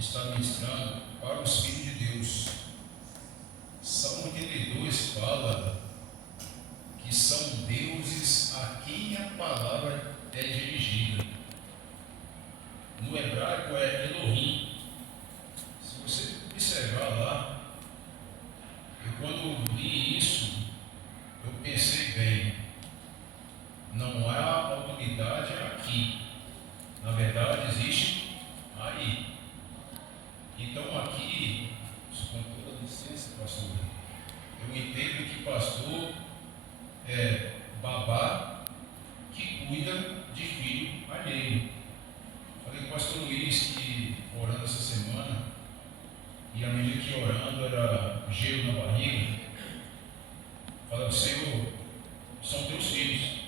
está ministrando para os filhos de Deus. Salmo 82 fala que são deuses a quem a palavra é dirigida. No hebraico é Elohim. Se você observar lá, eu quando li isso, eu pensei bem, não há autoridade aqui, na verdade existe aí. Então aqui, com toda licença, pastor, eu entendo que pastor é babá que cuida de filho alheio. Falei com o pastor Luiz que orando essa semana, e à medida que orando era gelo na barriga, falando: Senhor, são teus filhos.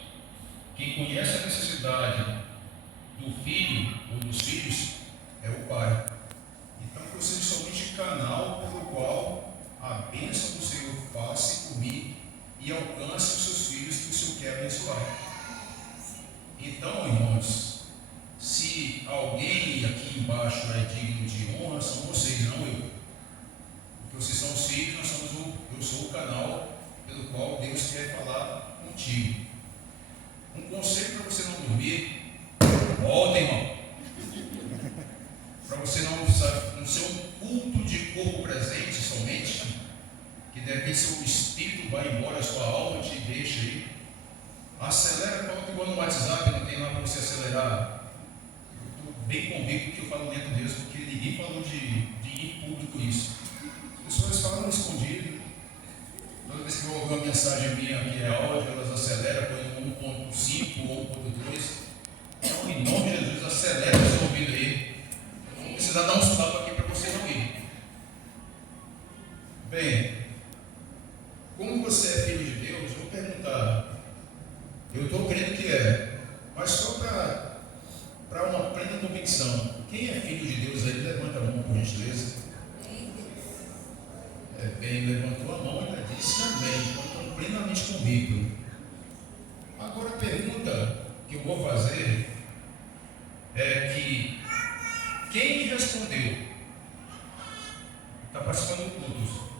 Quem conhece a necessidade do filho ou dos filhos é o pai. Então, que eu seja somente canal pelo qual a bênção do Senhor passe por mim e alcance os seus filhos que o Senhor quer abençoar. Então, irmãos, se alguém aqui embaixo é digno de honra, são vocês, não eu. Porque vocês são os filhos, eu sou o canal pelo qual Deus quer falar contigo. Um conselho para você não dormir: volta, irmão. Para você não ser um culto de corpo presente somente, que de repente seu espírito vai embora, a sua alma te deixa aí. Acelera, coloca igual no WhatsApp, não tem lá para você acelerar. Eu estou bem convicto que eu falo lento mesmo, porque ninguém falou de ir em público isso. As pessoas falam escondido. Toda vez que eu ouvir uma mensagem minha que é áudio, elas aceleram, põem 1.5 ou 1.2. Então, em nome de Jesus, acelera o seu ouvido aí. Eu vou precisar dar uns tapas aqui para você não ir. Bem, como você é filho de Deus, vou perguntar. Eu estou crendo que é, mas só para uma plena convicção. Quem é filho de Deus aí, levanta a mão por gentileza. Bem, levantou a mão e já disse amém. Estou plenamente convicto. Agora a pergunta que eu vou fazer é que quem me respondeu está participando do culto.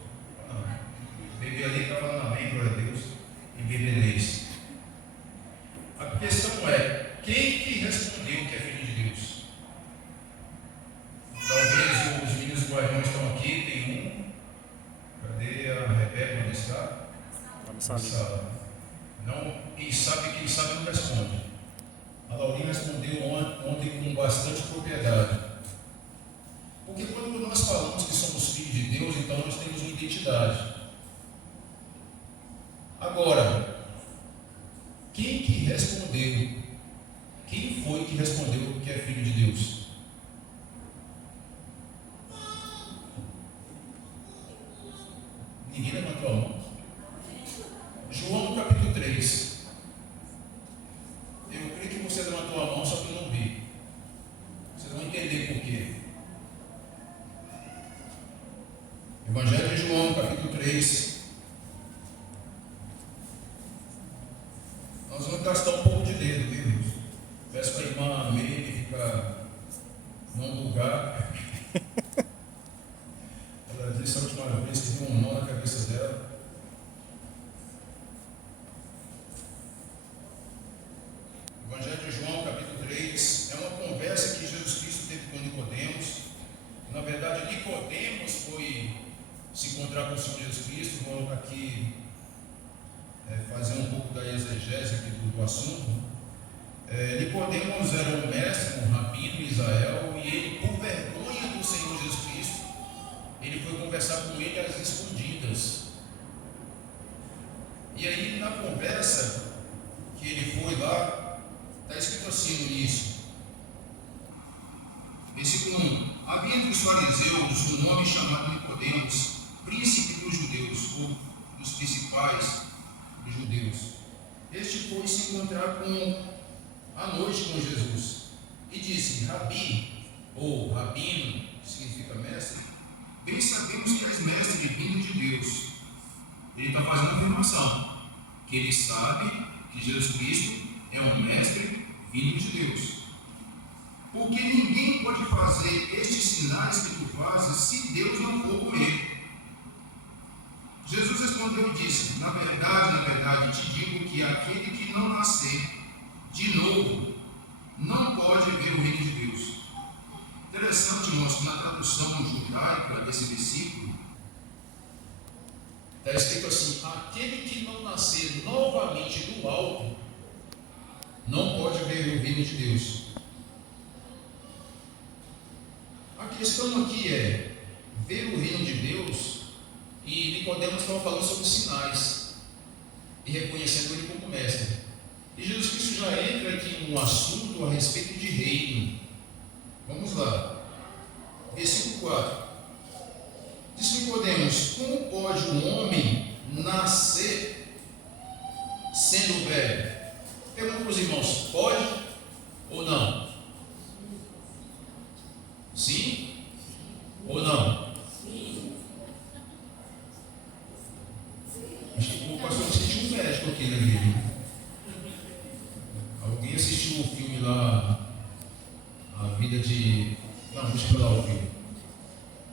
Bebê ali está falando amém, glória a Deus, e bebeleis. A questão é, quem que respondeu que é filho de Deus? Talvez os meninos guardiões estão aqui, tem um. Cadê a Rebeca? Onde está? Não, quem sabe não responde. A Laurinha respondeu ontem com bastante propriedade. Porque quando nós falamos que somos filhos de Deus, então nós temos uma identidade. Agora, quem que respondeu? Quem foi que respondeu que é filho de Deus? Ninguém levantou a mão. João capítulo 3. Eu creio que você levantou a mão, só que eu não vi. Vocês vão entender por quê. Evangelho de João capítulo 3. Nós vamos gastar um pouco de dedo, viu, irmãos? Peço para a irmã Amelie ficar não bugar. Ela disse a última vez que deu um nó na cabeça dela. Evangelho de João, capítulo 3, é uma conversa que Jesus Cristo teve com Nicodemos. Na verdade, Nicodemos foi se encontrar com o Senhor Jesus Cristo. Vou aqui fazer um pouco da exegese aqui do assunto. Nicodemos era um mestre, um rabino em Israel, e ele, por vergonha do Senhor Jesus Cristo, ele foi conversar com ele às escondidas. E aí, na conversa que ele foi lá, está escrito assim no início, versículo 1: havia entre os fariseus um homem chamado Nicodemos, príncipe dos judeus, ou dos principais dos judeus. Este foi se encontrar à noite com Jesus e disse: Rabi, ou rabino, significa mestre, bem sabemos que és mestre vindo de Deus. Ele está fazendo uma afirmação, que ele sabe que Jesus Cristo é um mestre vindo de Deus. porque ninguém pode fazer estes sinais que tu fazes se Deus não for com ele. Jesus respondeu e disse: na verdade, te digo que aquele que não nascer de novo não pode ver o reino de Deus. Interessante, irmãos, que na tradução judaica desse versículo está escrito assim: aquele que não nascer novamente do alto não pode ver o reino de Deus. A questão aqui é ver o reino de Deus, e Nicodemos estava falando sobre sinais e reconhecendo ele como mestre. E Jesus Cristo já entra aqui num assunto a respeito de reino. Vamos lá, versículo 4. Diz Nicodemos: como pode um homem nascer sendo velho? Pergunta para os irmãos: pode ou não? Sim ou não? Acho que o pastor assistiu um médico aqui na igreja. Alguém assistiu o filme lá, A Vida de... Não, deixa eu falar o filme.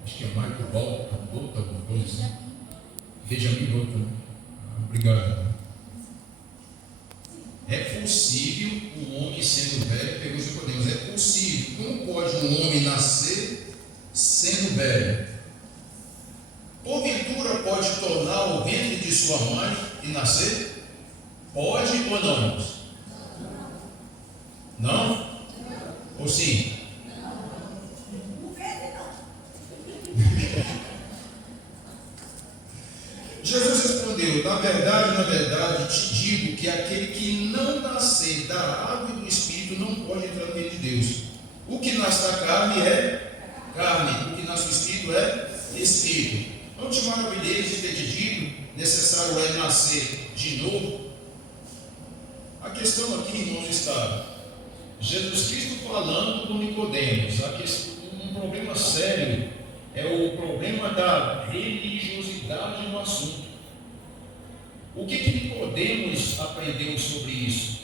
Acho que é Michael Bolton, alguma coisa assim. Benjamin Bolton. Obrigado. É possível um homem sendo velho? Pergunta de Nicodemos: é possível. Como pode um homem nascer sendo velho? Porventura pode tornar o ventre de sua mãe e nascer? Pode ou não? Não? Ou sim? Jesus respondeu: na verdade, te digo que aquele que não nascer da água e do Espírito não pode entrar no reino de Deus. O que nasce da carne é carne, o que nasce do Espírito é Espírito. Não te maravilheis de ter dito: necessário é nascer de novo? A questão aqui, irmãos, está Jesus Cristo falando com Nicodemos. Um problema sério é o problema da religiosidade no assunto. O que Nicodemos aprendeu sobre isso?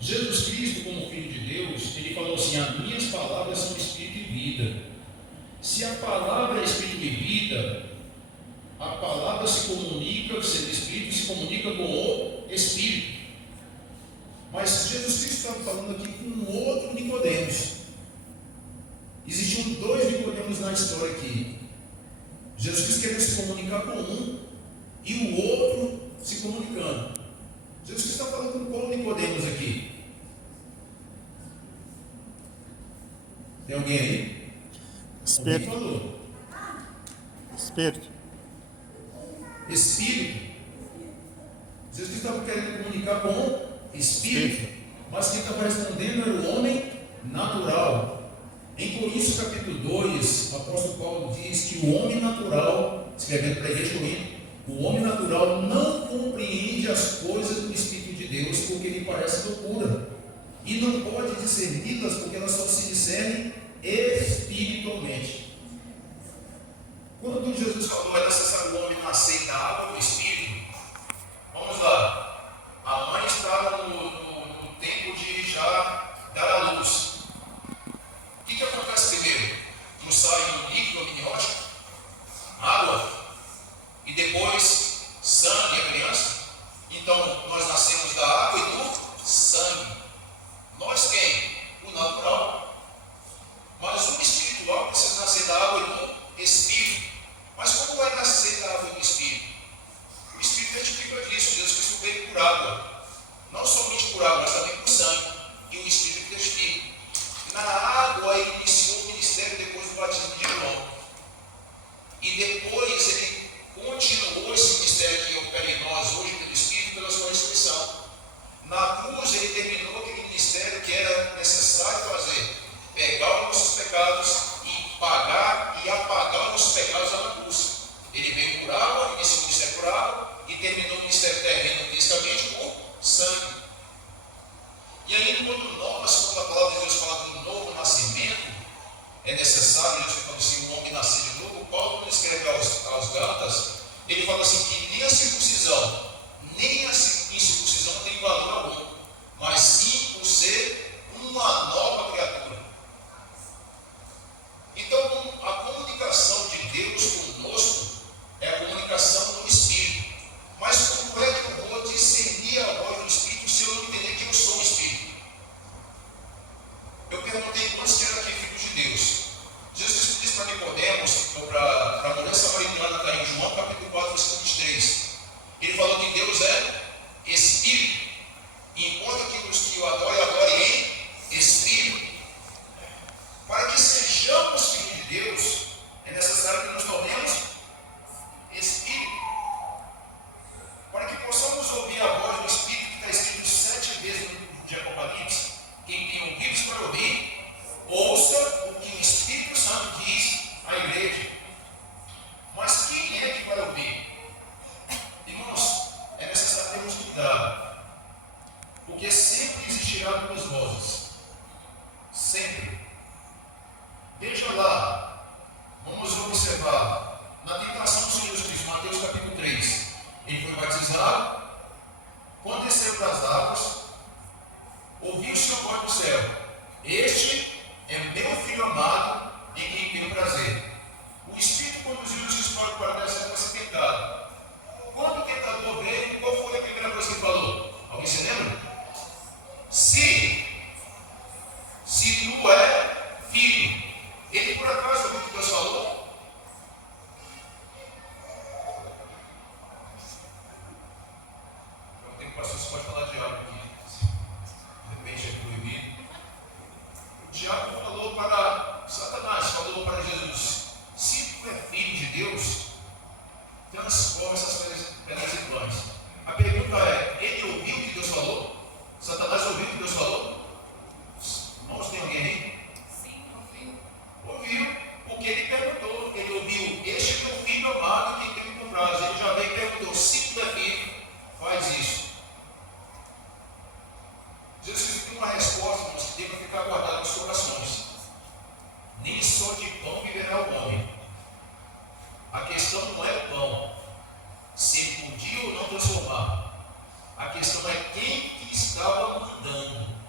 Jesus Cristo, como Filho de Deus, ele falou assim: as minhas palavras são espírito e vida. Se a palavra é espírito e vida, a palavra se comunica, sendo espírito, se comunica com o Espírito. Mas Jesus Cristo estava falando aqui com um outro Nicodemos. Existiam dois Nicodemos na história aqui. Jesus Cristo queria se comunicar com um e o outro se comunicando. Jesus Cristo está falando com qual Nicodemos aqui? Tem alguém aí? Espírito. Alguém falou? Espírito. Espírito. Jesus Cristo estava querendo comunicar com o Espírito, mas quem estava respondendo era o homem natural. Em Coríntios capítulo 2, o apóstolo Paulo diz que o homem natural, escrevendo para a igreja de Corinto, o homem natural não compreende as coisas do Espírito de Deus, porque lhe parece loucura, e não pode discerni-las, porque elas só se discernem espiritualmente. Quando Jesus falou: é necessário o homem nascer da água e do Espírito, vamos lá. A mãe estava no tempo de já dar à luz. O que acontece primeiro? Não sai um líquido amniótico, água, e depois sangue a criança? Então nós nascemos da água e do sangue. Nós quem? O natural. Mas o espiritual precisa nascer da água e do Espírito. Mas como vai nascer da água e do Espírito? O Espírito testifica disso. Jesus Cristo veio por água, não somente por água, mas também por sangue, e o Espírito testifica. Na água ele iniciou o ministério depois do batismo de João, e depois ele continuou esse ministério que opera em nós hoje pelo Espírito, pela sua ressurreição. Na cruz ele terminou aquele ministério que era necessário fazer: pegar os nossos pecados e pagar e apagar os nossos pecados lá na cruz. Ele veio por água, iniciou o ministério por água, e terminou o ministério terreno fisicamente por sangue. E aí, quando nós, quando a palavra de Deus fala do novo nascimento, é necessário, Deus fala assim: o homem nascer de novo. Paulo, quando escreve aos Gálatas, ele fala assim: que nem a circuncisão, nem a incircuncisão tem valor algum, mas sim por ser uma nova criatura. Eu perguntei quantos que eram aqui filhos de Deus. Jesus disse para Nicodemos, ou para a mulher samaritana, está em João capítulo 4, versículo 23. Ele falou que Deus é Espírito. E importa que os que o adorem em Espírito. Para que sejamos filhos de Deus, é necessário que nos tornemos Espírito. Para que possamos ouvir a voz do Espírito, que está escrito 7 vezes no livro de Apocalipse. Quem tem ouvidos para ouvir, ouça o que o Espírito Santo diz à igreja. Mas quem é que vai ouvir? Irmãos, é necessário termos cuidado, porque sempre existirá duas vozes. Sempre. Veja lá, vamos observar, na tentação do Senhor Jesus Cristo, Mateus capítulo 3, ele foi batizado, quando desceu das águas, ouviu o seu voz do céu: este é meu filho amado, em quem tenho prazer. O Espírito conduziu Jesus para o deserto para ser tentado. Quando o tentador veio, qual foi a primeira coisa que ele falou? Alguém se lembra? Se tu é filho. Ele por acaso ouviu o que Deus falou? Eu tenho que passar, você pode falar de algo aqui. De repente é proibido. O diabo falou para Satanás, falou para Jesus: se tu é filho de Deus, transforma essas pedras em pães. A pergunta é: ele ouviu o que Deus falou? Satanás ouviu o que Deus falou? Irmãos, tem alguém aí? Sim, ouviu. Ouviu, porque ele perguntou. Ele ouviu: este é meu filho amado, quem tem com prazo. Ele já veio e perguntou: se tu é filho, faz isso. Jesus tem uma resposta, irmãos, que tem que ficar guardada nos corações. Nem só de pão viverá o homem. A questão não é o pão, se ele podia ou não transformar. A questão é quem que estava mandando.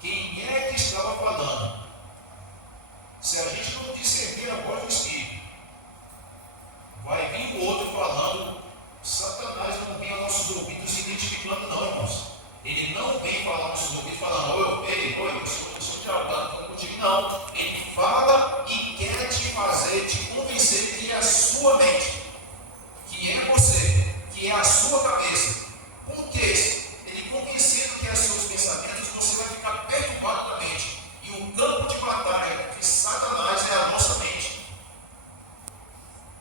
Quem é que estava falando? Se a gente não discernir a voz do Espírito, vai vir o outro falando. Satanás não vem aos nossos ouvidos identificando, não, irmãos. Ele não vem falar aos nossos ouvidos falando: oi, eu sou diabado, falando contigo. Não. Ele fala e quer te fazer, te convencer que é a sua mente, que é você, que é a sua cabeça. Por quê? Ele convencendo que é seus pensamentos, você vai ficar perturbado na mente. E o campo de batalha de Satanás é a nossa mente.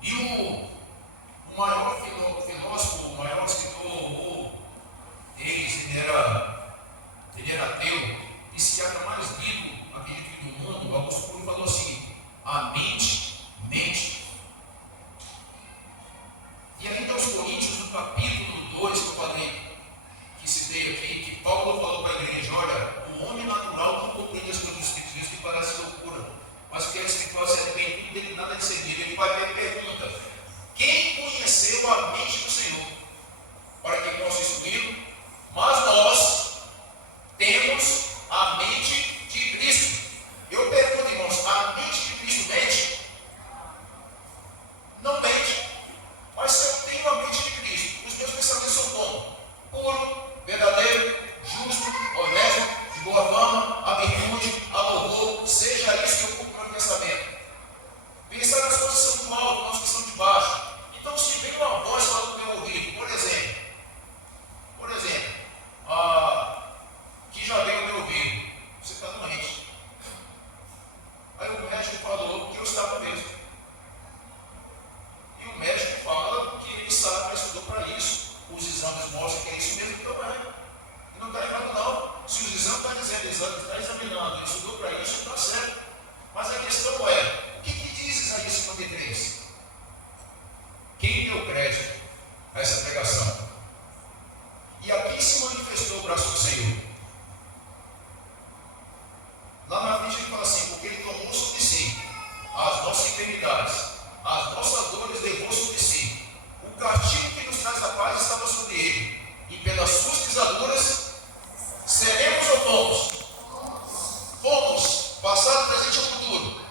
E o maior filósofo, o maior escritor, ele era ateu, psiquiatra mais lido, acredito, do mundo, Augusto Cury, falou assim: a mente mente. E ainda aos Coríntios, no capítulo 2, que eu falei, que citei aqui, que Paulo falou para a igreja: olha, o homem natural não compreende as coisas do Espírito de Deus, que parece loucura, mas que é espiritual, se arrepende, tudo dele nada de seguir. Ele vai ver a pergunta: quem conheceu a mente do Senhor para que possa instruí-lo? Mas nós temos a mente de Cristo. Eu pergunto, irmãos, a mente de Cristo mente? Não mente. Mas se eu tenho a mente de Cristo, os meus pensamentos são como? Puro, verdadeiro, justo, honesto, de boa fama, a virtude, a louvor, seja isso que ocupa o meu pensamento. Pensar nas coisas que são do alto, nas que são de baixo. Então, se vem uma voz falando no meu ouvido, por exemplo, que já veio no meu ouvido: você está doente. Aí o médico falou que eu estava mesmo. E o médico fala que ele sabe, estudou para isso. Os exames mostram que é isso mesmo, então é. E não está errado, não. Se os exames estão dizendo, está examinando, ele estudou para isso, está certo. Mas a questão é: o que diz Isaías 53? Quem deu crédito a essa pregação? E aqui se manifestou o braço do Senhor. Lá na frente ele fala assim: porque ele tomou sobre si as nossas enfermidades, as nossas dores levou sobre si. O castigo que nos traz a paz estava sobre ele, e pelas suas pisaduras seremos ou fomos? Fomos, passado, presente ou futuro.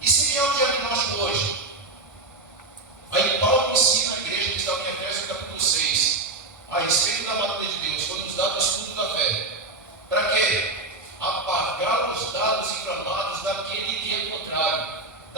E se vier um diagnóstico hoje? Aí Paulo ensina a igreja que está em Efésios capítulo 6, a respeito da palavra de Deus, foi nos dado o escudo da fé. Para quê? A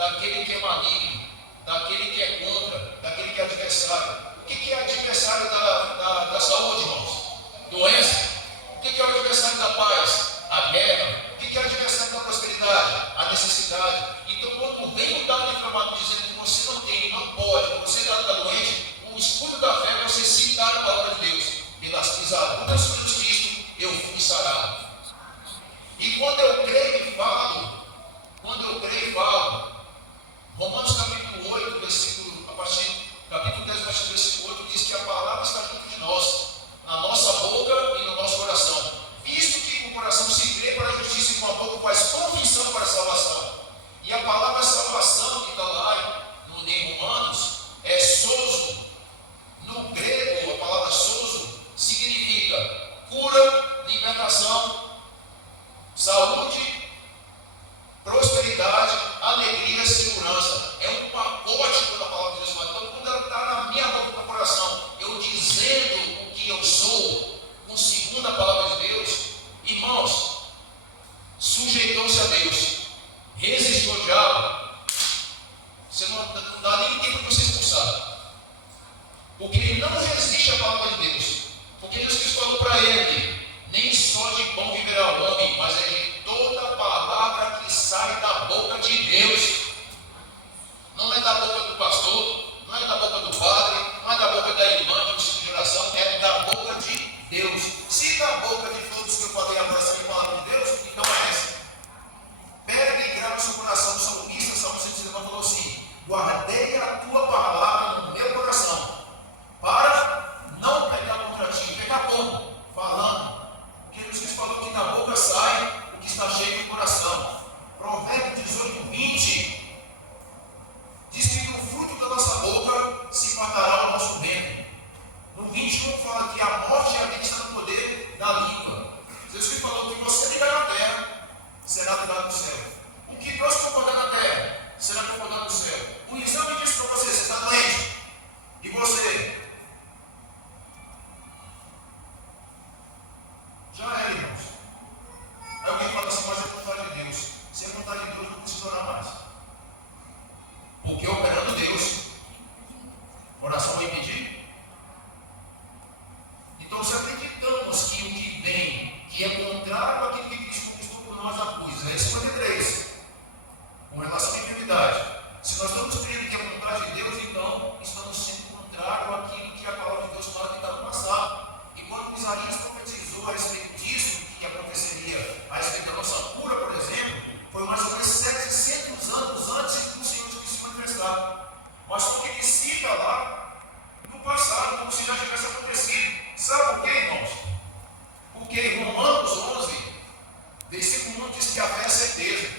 daquele que é maligno, daquele que é contra, daquele que é adversário. O que é adversário da saúde, irmãos? Doença. O que é o adversário da paz? A guerra. O que é o adversário da prosperidade? A necessidade. Então, quando vem o dado inflamado dizendo que você não tem, não pode, você está doente, o escudo da fé é você citar a palavra de Deus. Pelas pisaduras de Cristo, eu fui sarado. E quando eu creio e falo, Romanos capítulo 8, capítulo 10, versículo 8, diz que a palavra está junto de nós, na nossa boca e no nosso coração. Visto que com o coração se crê para a justiça e com a boca faz profissão para a salvação. E a palavra salvação que está lá em Romanos é sozo. No grego, a palavra sozo significa cura, libertação, saúde, prosperidade, alegria, segurança. É um pacote quando a palavra de Deus fala. Então, quando ela está na minha boca e no meu coração, eu dizendo o que eu sou, segundo a palavra de Deus, irmãos, sujeitou-se a Deus, resistiu ao diabo. Você não dá nem tempo de você expulsar, porque ele não resiste à palavra de Deus. Porque Deus Cristo falou para ele: nem só de pão viverá o homem, mas é de toda palavra que sai da boca de Deus. Não é da boca do pastor, não é da boca do padre, não é da boca da irmã de oração, é da boca de Deus. Se da boca de todos que eu falei agora essa palavra de Deus, então é essa. Pega e grava o seu coração. O salmista, Salmo 119, falou assim: guardei a tua palavra no meu coração, para não pegar contra ti. Pegar como? Falando. Porque Jesus falou que da boca sai o que está cheio do coração. Provérbios 18, 20 diz que do fruto da nossa boca se fartará o nosso bem. No 21 fala que a morte e a vida estão no poder da língua. Jesus falou que você ligar na terra, será tirado do céu. O que Deus concordar na terra, será concordado no céu. O exame diz para você: você está doente. E você? Já é, irmãos. Aí alguém fala assim: mas é vontade de Deus. Se é vontade de Deus, não precisa orar mais. Porque operando Deus, oração vai impedir? Então, se acreditamos que o que vem, que é contrário àquilo que Cristo conquistou por nós na cruz, é 53, com relação à enfermidade. Se nós estamos crendo que é a vontade de Deus, então estamos sendo contrário àquilo que a palavra de Deus fala que está no passado. E quando Isaías profetizou a respeito disso, que aconteceria a respeito da nossa cura, por exemplo, foi mais ou menos 700 anos antes do Senhor Jesus se manifestar. Mas porque ele cita lá no passado, como se já tivesse acontecido. Sabe por quê, irmãos? Porque em Romanos 11, versículo 1 diz que a fé é certeza.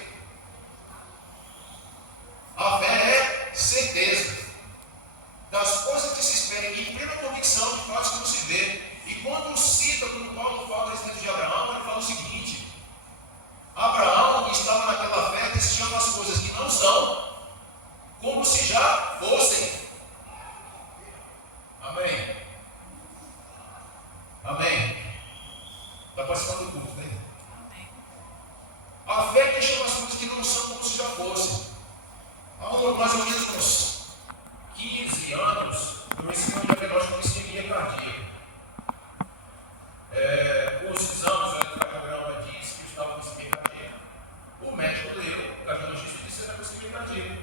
A fé é certeza das coisas que se esperam, em plena convicção de fatos que não se vê. E quando cita, quando Paulo fala a respeito de Abraão, ele fala o seguinte: Abraão estava naquela fé desejando as coisas que não são, como se já fossem. Amém. Amém. Está participando do culto, né? A fé que chama as coisas que não são, como se já fossem. Há mais ou menos uns 15 anos, eu recebi um diagnóstico de isquemia cardíaca. Os exames do eletrocardiograma diz que eu estava com isquemia cardíaca. O médico leu, o cardiologista disse que era com isquemia cardíaca.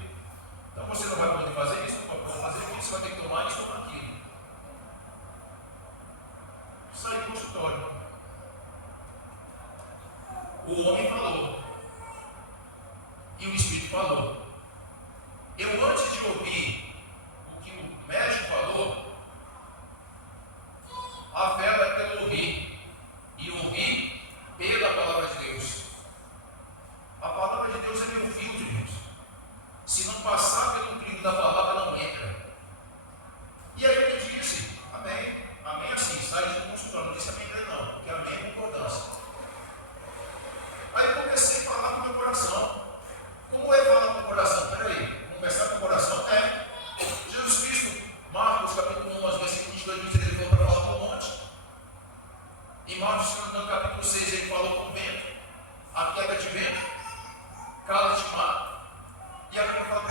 Então você não vai poder fazer isso, não vai poder fazer aquilo, você vai ter que tomar isso ou aquilo. Saí do consultório. O homem falou. E o Espírito falou. Eu, antes de ouvir o que o médico falou, a fé era pelo ouvir. E ouvir pela palavra de Deus. A palavra de Deus é meu filtro, Deus. Se não passar pelo crivo da palavra, não entra. E aí ele disse: amém. Amém assim, sai do consultório. Não disse amém para ele, não, porque amém é concordância. Aí eu comecei a falar com o meu coração. Como é falar com o coração? Peraí, conversar com o coração é. Jesus Cristo, Marcos capítulo 1, versículo 22, 23, ele falou para falar com o monte. Em Marcos capítulo 6, ele falou com o vento, a queda de vento, cala de mar. E agora ele fala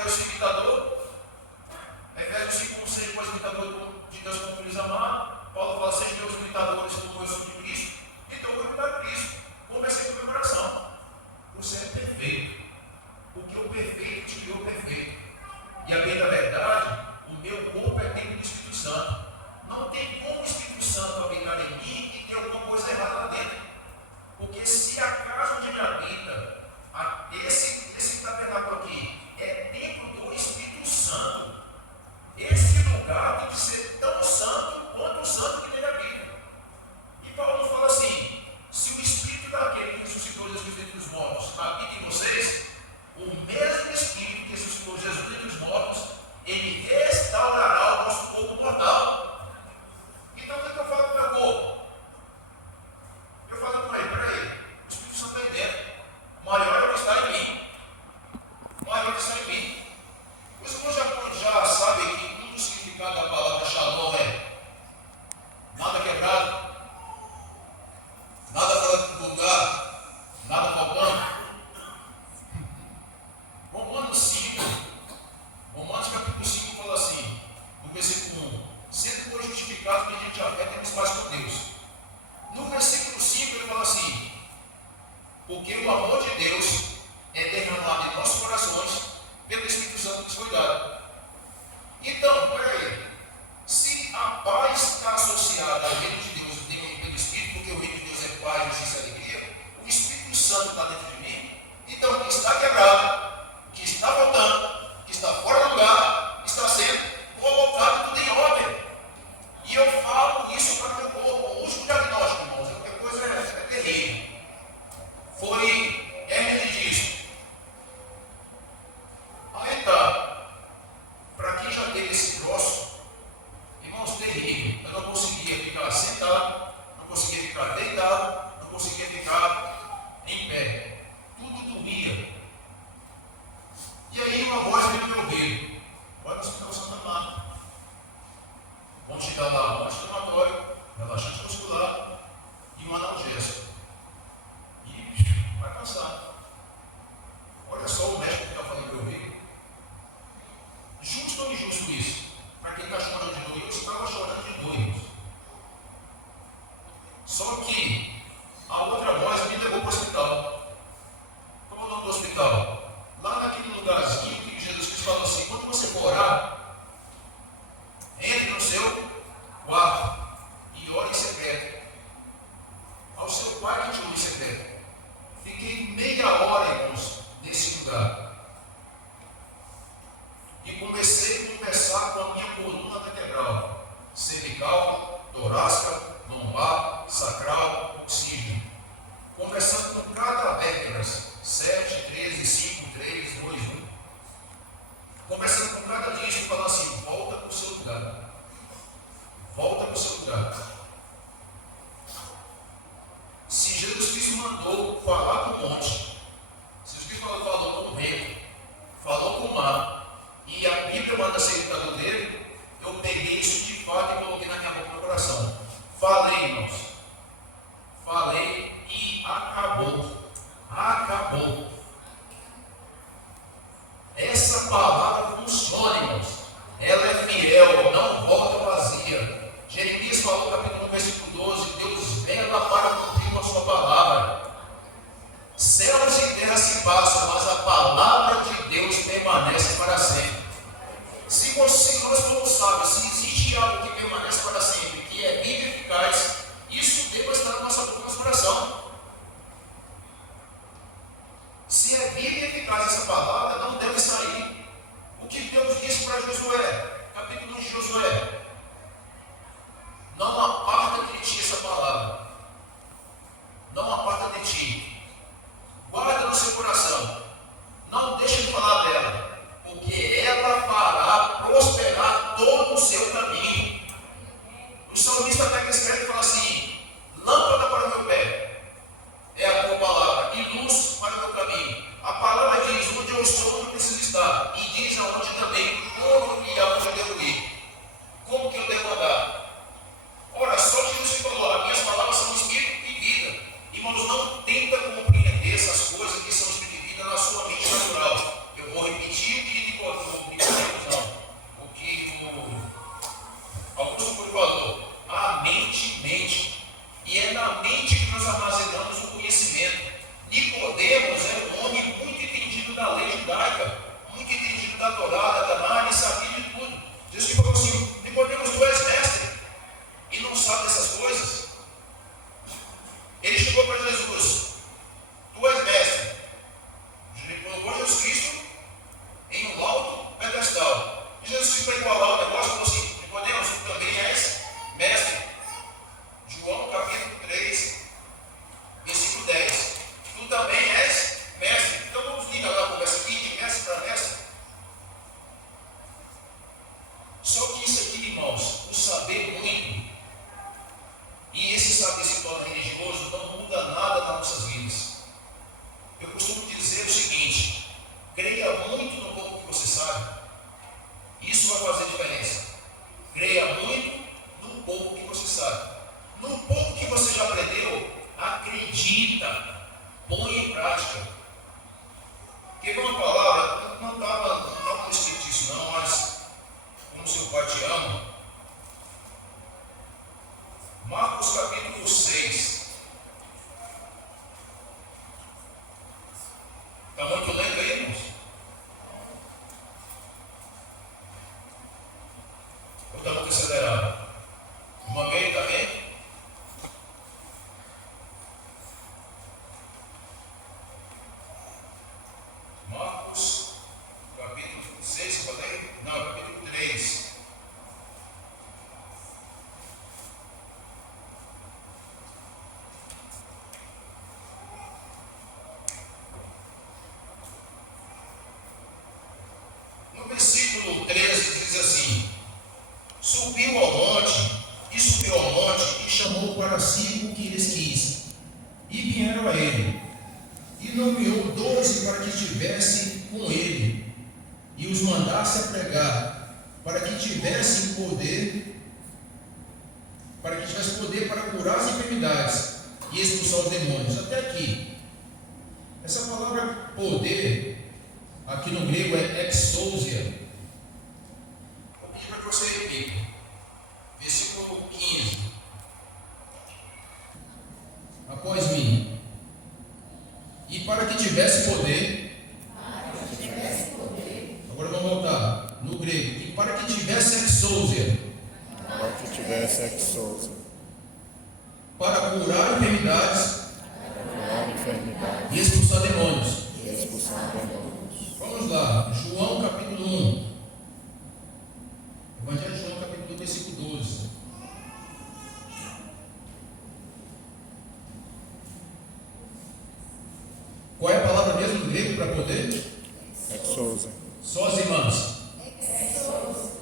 entre os mortos habita em vocês, o mesmo Espírito que ressuscitou Jesus entre os mortos, ele restaurará o nosso corpo mortal. Então, o que eu falo para o meu corpo? Eu falo para ele, peraí, o Espírito Santo está aí dentro. O maior é o que está em mim. O maior é o que está em mim. Os irmãos já sabem que um dos significados da palavra Shalom é nada quebrado, nada fora do lugar, nada faltando. Romanos capítulo 5 fala assim, no versículo 1, sendo por justificado mediante a fé temos paz com Deus. No versículo 5 ele fala assim, porque o amor de Deus é derramado em nossos corações pelo Espírito Santo que nos foi dado. Então, peraí, se a paz está associada ao reino de Deus pelo Espírito, porque o reino de Deus é paz, justiça e alegria, o Espírito Santo está dentro de mim, então o que está quebrado, o que está faltando, o que está fora do lugar, está sendo colocado tudo em ordem. E eu falo isso para o meu corpo. O último diagnóstico, irmãos, qualquer coisa é terrível. Foi hérnia de disco. Aí tá. Para quem já teve esse troço, irmãos, terrível. Eu não conseguia ficar sentado, não conseguia ficar deitado, não conseguia ficar em pé. Tudo doía. E aí uma voz veio no meu ouvido: vai no Hospital Santa Marta. Vão te dar lá um anti-inflamatório, relaxante muscular e um analgésico. E vai passar. Olha só o médico que está falando no meu ouvido. Justo ou injusto isso? Para quem está chorando de dor, eu estava chorando de dor. Só que a outra voz me levou para o hospital. Como é o nome do hospital? Lá naquele lugarzinho que Jesus Cristo falou assim: quando você for orar, entre no seu quarto e ore em secreto. Ao seu pai que te ouve em secreto. Fiquei meia hora, irmãos, nesse lugar. E comecei a conversar com a minha coluna vertebral: cervical, torácica, lombar, sacral, oxígeno. Conversando com cada vértebra: 7, 13, 5, 3, 2, 1. Conversando com cada disco, falando assim: volta para o seu lugar. Volta para o seu lugar. Se Jesus Cristo mandou falar com o monte, se Jesus Cristo falou com o vento, falou com o mar, e a Bíblia manda ser imitador dele, eu peguei isso de fato e coloquei na minha boca, no meu coração. Falei, irmãos. Falei e acabou. Acabou. Essa palavra funciona, irmãos. Ela é fiel, não volta vazia. Jeremias falou, capítulo 1, versículo 12: Deus vela para cumprir com a sua palavra. Céus e terra se passam, mas a palavra de Deus permanece para sempre. Se nós não sabemos se existe algo que permanece para sempre, que é vivo e eficaz, isso deve estar na nossa boca, no nosso coração. Se é viva e eficaz essa palavra, não deve sair. O que Deus disse para Josué, capítulo 1 de Josué: não aparta de ti essa palavra, não aparta de ti, guarda no seu coração, não deixe de falar dela, porque ela fará prosperar todo o seu caminho. O salmista pega esse escreve e fala assim: lâmpada para o meu pé é a tua palavra, e luz para o meu caminho. A palavra Teve uma palavra, não estava escrito isso não, mas como seu pai te ama. Marcos capítulo 6. Está muito lento aí, irmãos? Ou está muito acelerado? Uma vez também? Marcos capítulo 6, falei? Não, capítulo 3. No versículo 13 diz assim: subiu ao monte e chamou para si o que lhes quis, e vieram a ele, e nomeou 12 para que estivessem com ele, e os mandasse a pregar, para que tivessem poder para curar as enfermidades e expulsar os demônios. Até aqui. Essa palavra poder, aqui no grego é exousia. Vou pedir para que você repita. Versículo 15. Após mim. E para que tivesse poder. Agora vamos voltar. No grego. E para que tivesse exousia. Para que tivesse exousia. Para curar enfermidades. E expulsar demônios. Vamos lá, João capítulo 1. Evangelho de João capítulo 1, versículo 12. Qual é a palavra mesmo do grego para poder? Exousia. Só as irmãs.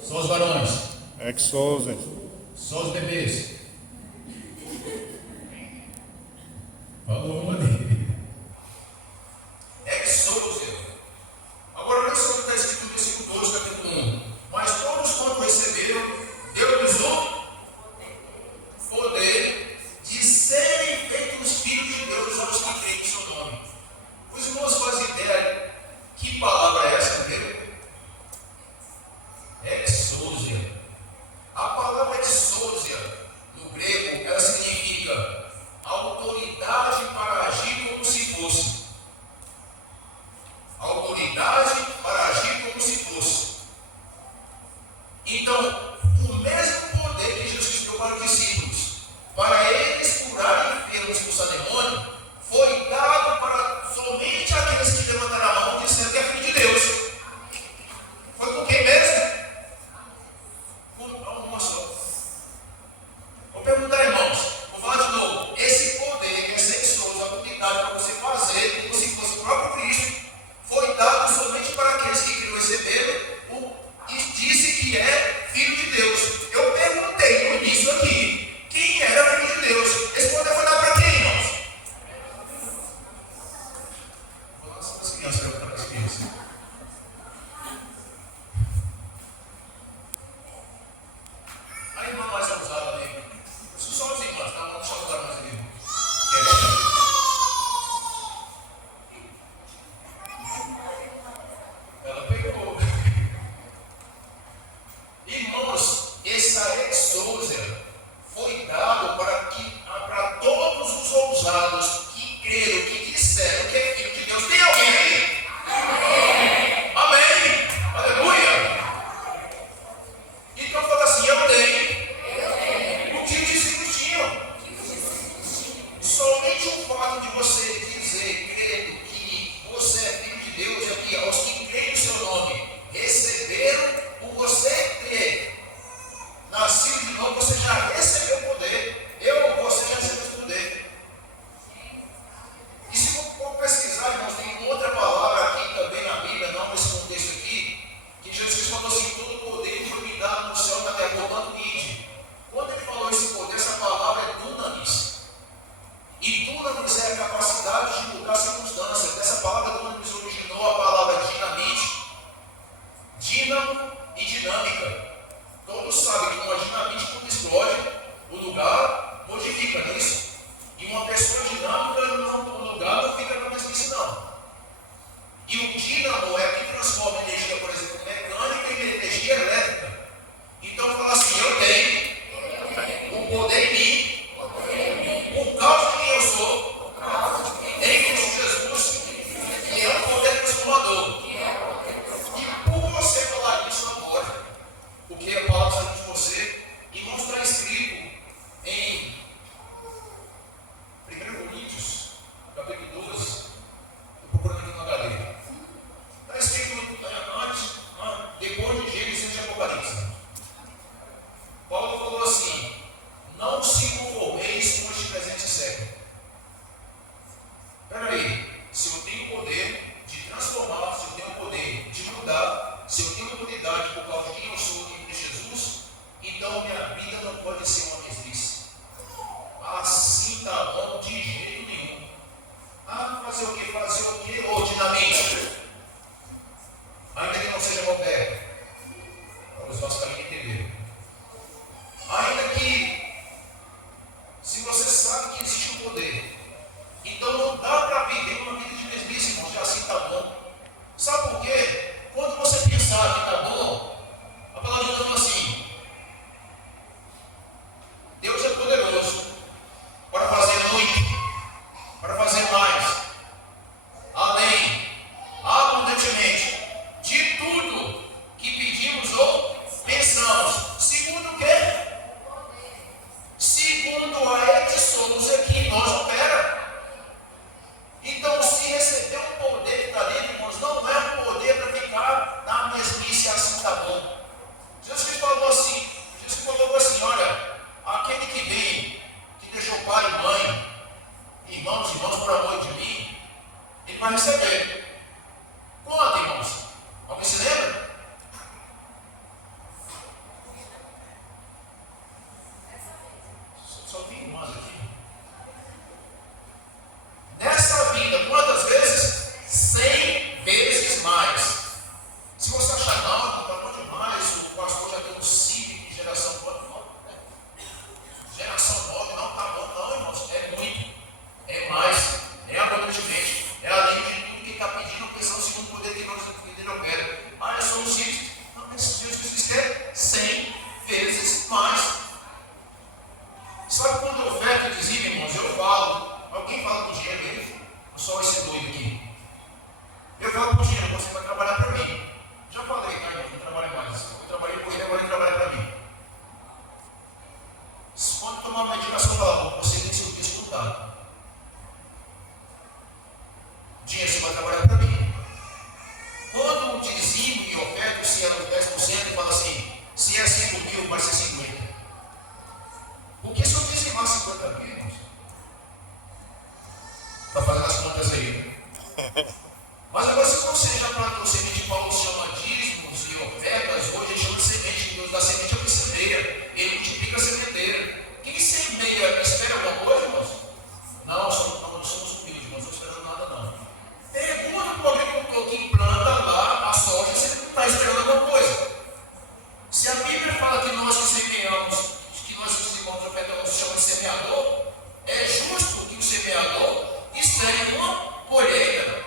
Só os varões. Exousia. Só os bebês. Falou uma dele. Exousia. Agora olha só o que está escrito no versículo 12, capítulo 1. Mas todos quanto receberam, deu-lhes o poder de serem feitos filhos de Deus aos que creem em seu nome. Os irmãos fazem ideia que palavra é essa, entendeu? Exousia. A palavra exousia, no grego, ela significa autoridade para agir como se fosse. Autoridade para agir como se fosse. Então, o mesmo poder que Jesus deu para os discípulos, para eles curarem enfermos e expulsar demônio, foi dado para somente aqueles que levantaram a mão dizendo que é filho de Deus. Foi com quem mesmo? Uma só. Vou perguntar, irmãos, vou falar de novo. Esse poder, essa exousia, a autoridade para você fazer como se fosse o próprio Cristo, foi dado somente para aqueles que queriam receber e disse que é filho de Deus. Eu perguntei no início aqui, quem era filho de Deus? Esse poder foi dado para quem, irmãos? Vou falar só para as crianças, perguntar para as crianças. A irmã mais abusada ali. Só as irmãs, tá? Vamos só usar mais ali. Ela pegou. Irmãos, essa exousia foi dado para todos os ousados que creram, que disseram que é filho de Deus. Tem alguém aí? ela podia, você vai trabalhar para mim. Já falei, cara, não trabalha mais. Eu trabalhei com ele, agora ele trabalha para mim. Quando tomar uma medicação, fala, você tem que se escutar. Dinheiro você vai trabalhar para mim. Quando o dizimo e oferta, se era 10%, fala assim, se é 5 mil, vai ser 50. Porque se eu dizimar 50 mil, irmãos, está fazendo as contas aí. Mas agora, se você já plantou semente, Paulo chama dízimos e ofertas, hoje ele chama de semente, que Deus dá semente à semeia, ele multiplica a sementeira. Quem semeia espera alguma coisa, irmãos? Não, não somos humildes, não estamos esperando nada, não. Pergunta para o agricultor que planta lá a soja se ele não está esperando alguma coisa. Se a Bíblia fala que nós que semeamos, que nós que semeamos ofertamos, se chama de semeador, é justo que o semeador espere uma colheita.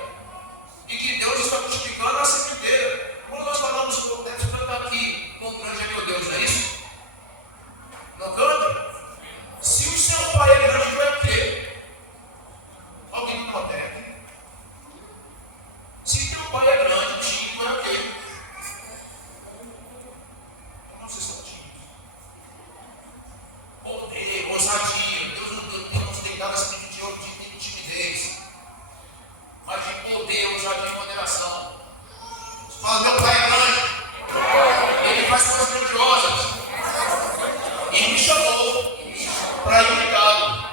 E que Deus está multiplicando a sementeira. Quando nós falamos que o texto canta aqui, com grande é meu Deus, não é isso? Não canta? Se o seu pai é grande, vai o quê? Alguém não protege aqui? Se teu pai é grande, o Chico vai o quê? Como vocês são tímidos? Poder, ousadia. Deus não nos tem dado esse tipo de ouro de timidez. Mas de poder, ousadia e moderação. Você fala, meu pai é grande. Ele faz coisas grandiosas. E me chamou para imitá-lo.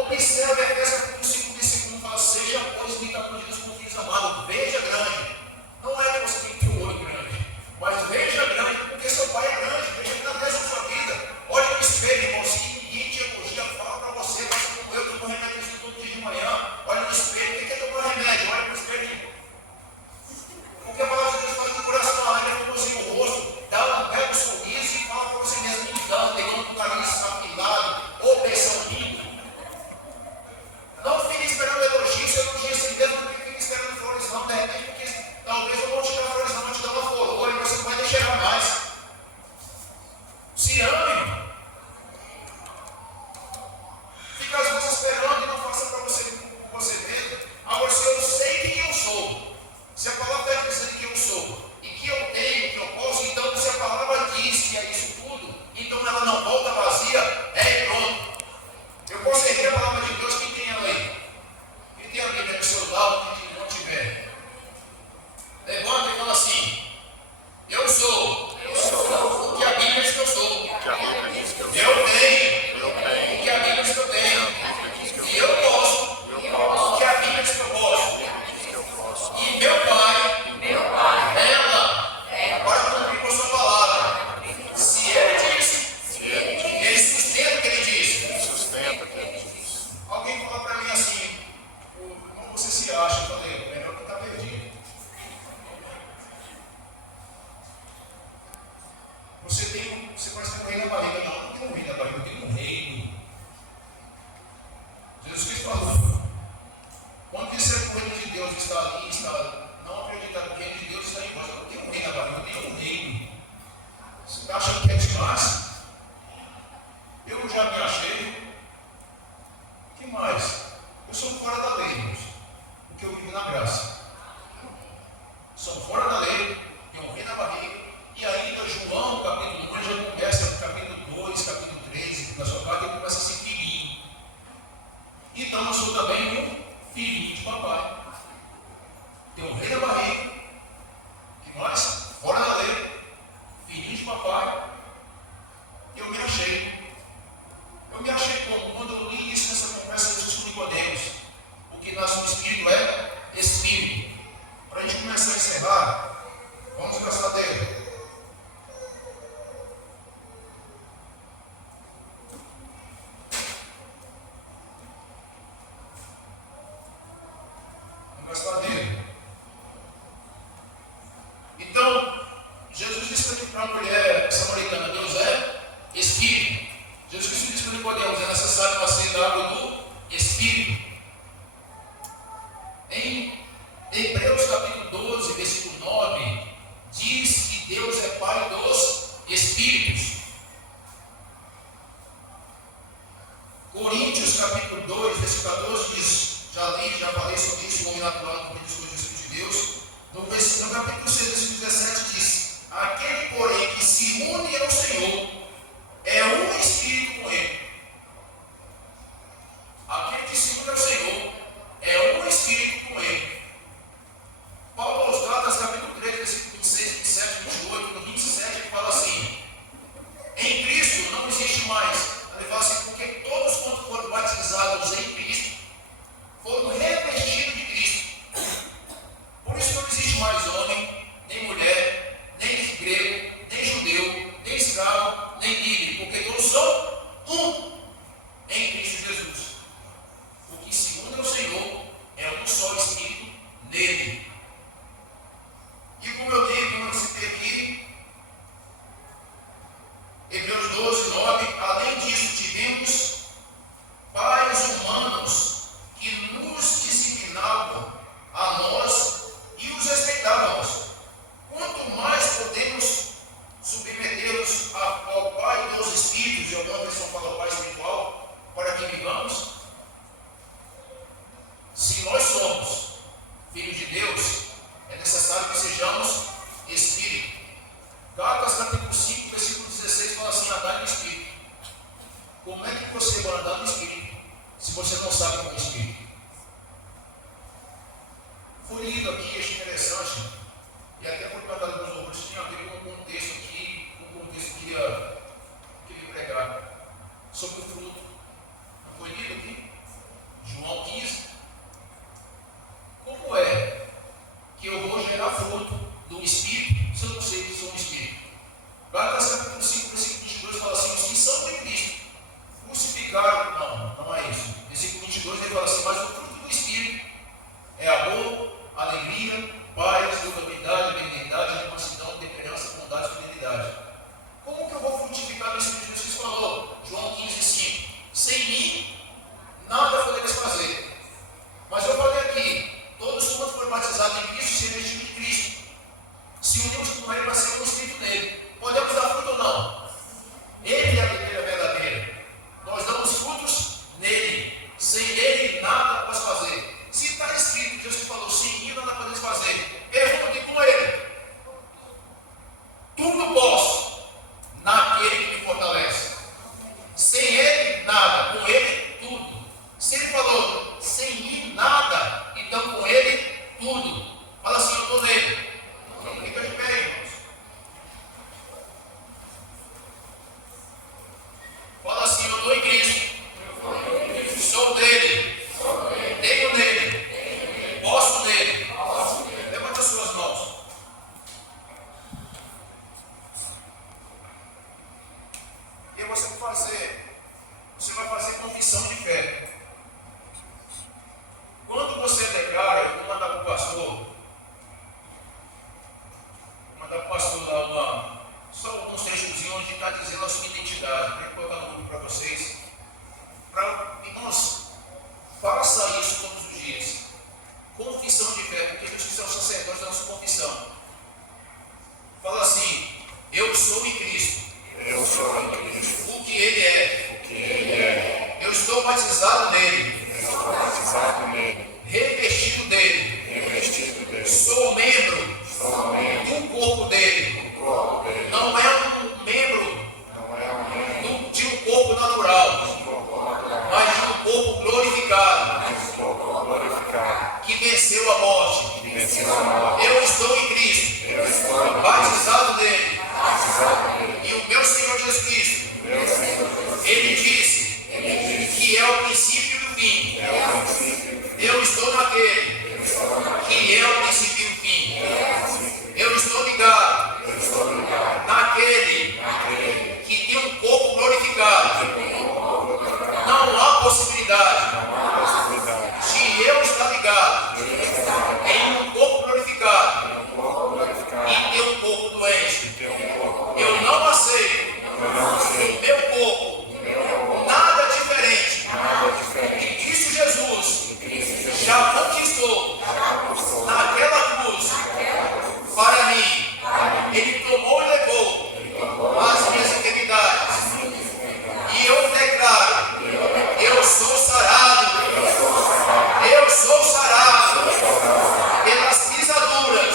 Observe a essa versículo fala, seja, pois, imitados com filhos amados. Veja grande. Não é que você tem que ter um olho grande, mas veja grande, porque seu pai é grande. Veja grandeza na sua vida. Olha no espelho, irmão. Se ninguém te elogia, fala para você, mas como eu tomo remédio isso todo dia de manhã. Olha no espelho. O que é tomar remédio? Olha no espelho. Porque a palavra de Deus faz no coração alegre, produzir o rosto, dá um sorriso e fala para você mesmo, me dando, pegando um caminho afilado, ou pensando lindo. Não fique esperando elogio, se elogia assim mesmo, não fique esperando flores, não, de repente, porque talvez eu não te dar flores, não, vou te dar uma flor, e você não vai deixar mais. Se ame. Fica às vezes esperando e não faça para você mesmo. Agora, se eu sei quem eu sou, se a palavra está dizendo que eu sou, e que eu tenho, que eu posso, então se a palavra diz que é isso tudo, então ela não volta vazia, é pronto. Eu posso erguer a palavra de Deus, quem tem ela aí? Quem tem a Bíblia do seu lado, quem não tiver? Levanta e fala assim, eu sou o que a Bíblia diz que eu sou. Eu tenho o que a Bíblia diz que eu tenho. E eu posso o que a Bíblia diz que eu posso. E meu pai, ela, agora cumprir com a sua palavra. Se ele disse, ele sustenta o que ele disse. Alguém fala para mim assim, como você se acha? Eu falei, melhor que está perdido. Você pode ter um rei na barriga. Não tem um rei na barriga, eu tenho um reino. Jesus Cristo falou, quando disser que o reino de Deus está ali, não acreditar que o reino de Deus está em vós. Eu não tenho um rei na barriga, eu tenho um reino. Você acha que é demais? Eu já me achei. O que mais? Eu sou fora da lei, irmãos, porque eu vivo na graça. Sou fora da lei, tenho um rei na barriga. E ainda João, capítulo 1, já começa no capítulo 2, capítulo 3, na sua parte, ele começa a ser filhinho. Então eu sou também um filhinho de papai. Tenho um rei na barriga. Que mais? Fora da lei. Filhinho de papai. Eu me achei. Eu me achei quando eu li isso nessa conversa de Jesus com Nicodemos. O que nasce no Espírito é Espírito. Para a gente começar a encerrar, vamos gastar dele. Então, Jesus disse para a mulher samaritana, Deus é Espírito. Jesus Cristo disse para Nicodemos, é necessário nascer da água do Espírito. Em Hebreus capítulo 12, versículo 9, diz que Deus é Pai dos Espíritos. Coríntios capítulo 2, versículo 14 diz, já falei sobre isso, o homem natural não tem as coisas do Espírito de Deus, dele. E como eu citei aqui, Hebreus 12, 9, além disso, tivemos pais humanos que nos disciplinavam a nós e os respeitávamos. Quanto mais podemos submetê-los ao Pai dos Espíritos, e alguma versão fala Pai espiritual, para que vivamos? Se nós somos filhos de Deus, é necessário que sejamos Espírito. Gálatas capítulo 5, versículo 16 fala assim: andar no Espírito. Como é que você vai andar no Espírito se você não sabe como é o Espírito? Foi lido aqui, achei interessante, e até por conta dos louvores tinha a ver com o contexto aqui, com o contexto que eu queria pregar, sobre o fruto. Não foi lido aqui? João 15. Como é que eu vou gerar fruto do Espírito se eu não sei que sou um Espírito? Gálatas capítulo 5, versículo 22 fala assim: os que são de Cristo crucificaram. Não é isso. Versículo 22 ele fala assim: mas o fruto do Espírito é amor, alegria, paz, durabilidade, benignidade, mansidão, temperança, bondade e fidelidade. Como que eu vou frutificar no Espírito? Jesus falou, João 15, 5. Sem mim, nada poderes fazer. Mas eu falei aqui, todos quantos foram batizados em Cristo, se revestiram de Cristo. Se unimos com Ele para ser um Espírito dele. Podemos dar fruto ou não? Ele é a videira verdadeira. Nós damos frutos nele. Sem ele, nada posso fazer. Se está escrito, Jesus falou, sem mim nada podemos fazer. Eu vou aqui com ele. Tudo posso naquele que me fortalece. Sem ele, nada. Com ele, tudo. Se ele falou, sem mim, nada, então com ele, tudo. Fala assim, eu estou nele. Então fica de pé, irmãos. Fala assim, eu estou em Cristo. Sou dele. Tenho nele. Posso nele. Levante as suas mãos. E você vai fazer confissão de fé. Quando você declara, eu vou mandar para o pastor lá só alguns textos onde está dizendo a sua identidade. Quero colocar no grupo para vocês. Irmãos, faça isso todos os dias. Confissão de fé, porque Deus que é o sacerdote da nossa confissão. Fala assim: eu sou em Cristo. Eu sou em Cristo. O que Ele é. O que Ele é. Eu estou batizado nele. Eu estou batizado nele. Revestido dele. Revestido dele. Sou membro. Sou membro do corpo dele. do corpo dele. Não é um membro Não é um membro de um corpo natural, do corpo natural, mas de um corpo glorificado, mas do corpo glorificado, que venceu a morte. que venceu a morte. Eu estou em Cristo, Eu estou em Cristo, batizado nele. batizado nele. E o meu Senhor Jesus Cristo, Meu Senhor, Ele disse que é o princípio do fim. é o princípio. Eu estou naquele Eu estou naquele. que é o princípio e o fim. Eu estou ligado Eu estou ligado naquele naquele que tem um corpo glorificado. que tem um corpo glorificado. Não há possibilidade Não há possibilidade de eu estar ligado de eu estar ligado em um corpo glorificado em um corpo glorificado e ter um corpo doente. e ter um corpo. Eu não aceito Eu não sei. meu corpo nada diferente Nada diferente. que Cristo Jesus Em Cristo Jesus já conquistou já conquistou naquela cruz para mim. Ele tomou e levou as minhas enfermidades. E eu declaro: eu sou sarado. Eu sou sarado pelas pisaduras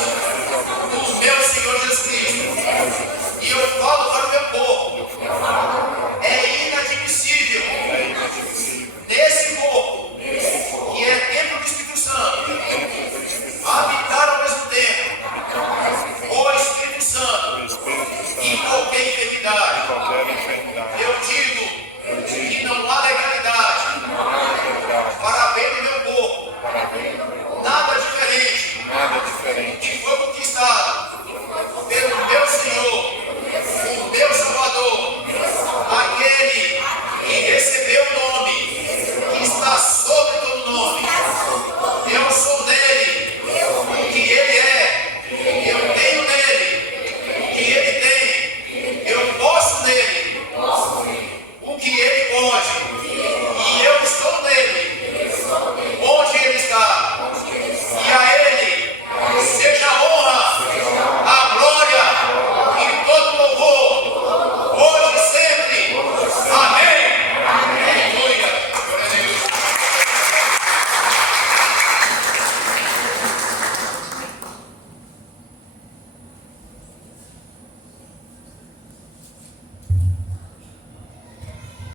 do meu Senhor Jesus Cristo. E eu falo para o meu corpo: é inadmissível é inadmissível. nesse corpo, que é templo do Espírito Santo, habitar ao mesmo tempo o Espírito Santo O Espírito e Santo, qualquer enfermidade. qualquer enfermidade, Eu digo que não há legalidade não há verdade para ver no meu corpo para ver nada diferente nada diferente